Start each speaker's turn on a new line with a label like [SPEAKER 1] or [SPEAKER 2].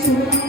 [SPEAKER 1] Senhor.